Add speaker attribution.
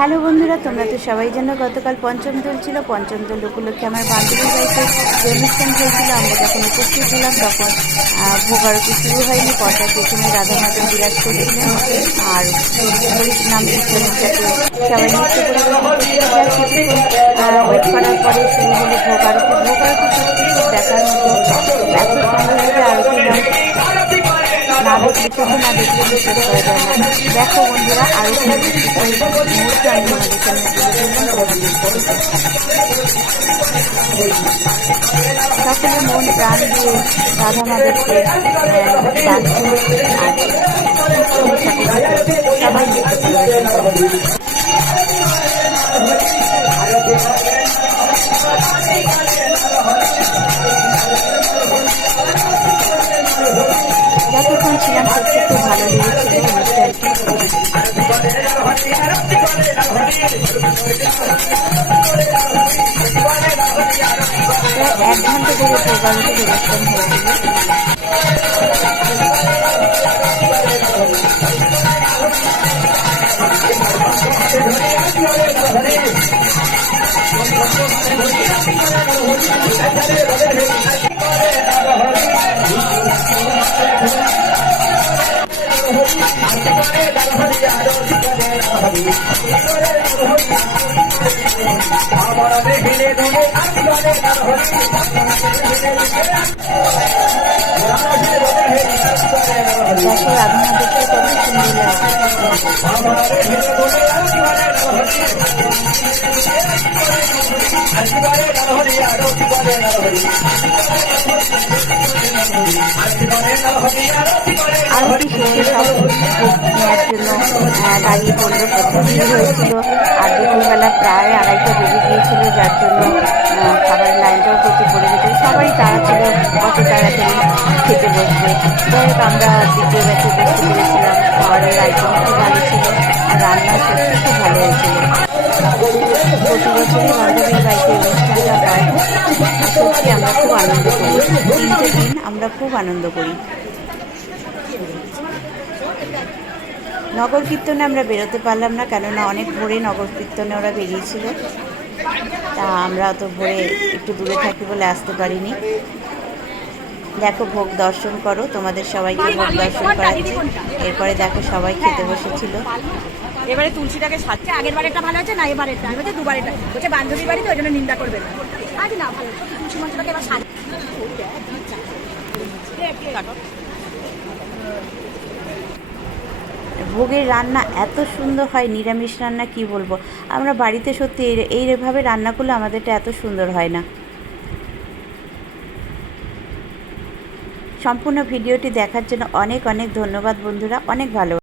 Speaker 1: Hello বন্ধুরা, তোমরা তো সবাই জানো গতকাল পঞ্চম দোল ছিল। পঞ্চম দোল উপলক্ষে আমার বান্ধবীর বাড়িতে অনুষ্ঠান হয়েছিল। আমরা যখন উপস্থিত হলাম তখন ভোগ আরতি শুরু হয়নি। পর্দার পেছনে রাধা মাধব বিরাজ করছিলেন। আর নাম কীর্তনের সাথে সবাই নৃত্য ওয়েট করার পরে শুরু হলো ভোগ আরতি। ভোগ আরতি সত্যি দেখার মতো। এত সুন্দরভাবে আরতি হয়। চোখে না দেখলে বিশ্বাস করা যায় না দেখো বন্ধুরা আরও মুহূর্তে আমি তোমাদের সকলে মন প্রাণ দিয়ে রাধা এক ঘণ্টা ধরে প্রোগ্রামটি অনুষ্ঠান হয়েছিল সুন্দর লাগছে আরতি শেষে সব জন্য দাঁড়িয়ে পড়ল ভিড় হয়েছিল দুপুরবেলা প্রায় আড়াইটা বেজে গিয়েছিল, যার জন্য খাবারের লাইনটাও প্রচুর পড়ে গেছে। সবারই তারা ছিল কত তাড়াতাড়ি খেতে বসবে। যাই আমরা দ্বিতীয় ব্যাচে বসতে পেরেছিলাম খাবারের আইটেম খুব ভালো ছিল, আর রান্না সত্যি খুব ভালো হয়েছিল। প্রতি বছরই বান্ধবীর বাড়িতে অনুষ্ঠানটা হয়। সত্যি আমরা খুব আনন্দ করি। তিনটে দিন আমরা খুব আনন্দ করি। নগর কীর্তনে আমরা বেরোতে পারলাম না কেননা অনেক ভোরে নগর কীর্তনে ওরা বেরিয়েছিল। তা আমরা তো ভোরে একটু দূরে থাকি বলে আসতে পারিনি। দেখো ভোগ দর্শন করো তোমাদের সবাইকে ভোগ দর্শন করাচ্ছি। এরপরে দেখো সবাই খেতে বসেছিল।
Speaker 2: এবারে তুলসীটাকে সাজছে আগের বারেরটা ভালো আছে না এবারেরটা? আমি বলছি দুবারেরটা। বলছে বান্ধবীর বাড়িতে ওই জন্য নিন্দা করবে না। আজ না ভালো। তুলসী মন্ত্রটাকে এবার সাজ
Speaker 1: ভোগের রান্না এত সুন্দর হয়, নিরামিষ রান্না কি বলব? আমরা বাড়িতে সত্যি এই- এইভাবে রান্না করলে আমাদেরটা এত সুন্দর হয় না। সম্পূর্ণ ভিডিওটি দেখার জন্য অনেক অনেক ধন্যবাদ বন্ধুরা, অনেক ভালো